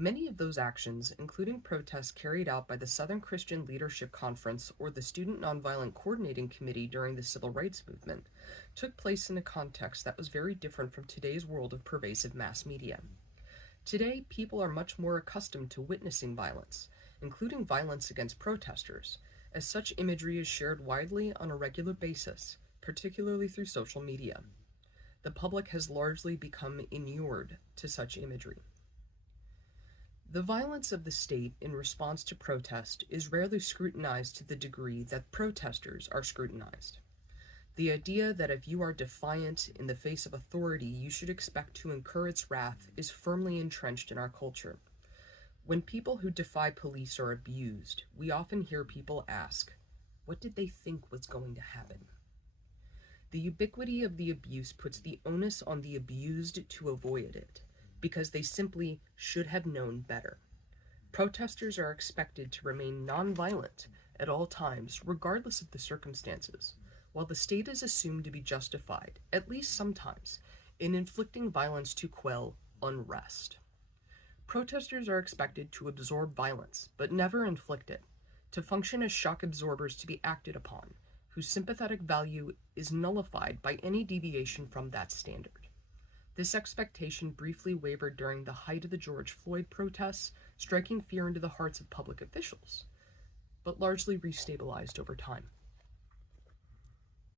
Many of those actions, including protests carried out by the Southern Christian Leadership Conference or the Student Nonviolent Coordinating Committee during the Civil Rights Movement, took place in a context that was very different from today's world of pervasive mass media. Today, people are much more accustomed to witnessing violence, including violence against protesters, as such imagery is shared widely on a regular basis, particularly through social media. The public has largely become inured to such imagery. The violence of the state in response to protest is rarely scrutinized to the degree that protesters are scrutinized. The idea that if you are defiant in the face of authority, you should expect to incur its wrath is firmly entrenched in our culture. When people who defy police are abused, we often hear people ask, what did they think was going to happen? The ubiquity of the abuse puts the onus on the abused to avoid it, because they simply should have known better. Protesters are expected to remain nonviolent at all times, regardless of the circumstances, while the state is assumed to be justified, at least sometimes, in inflicting violence to quell unrest. Protesters are expected to absorb violence, but never inflict it, to function as shock absorbers to be acted upon, whose sympathetic value is nullified by any deviation from that standard. This expectation briefly wavered during the height of the George Floyd protests, striking fear into the hearts of public officials, but largely restabilized over time.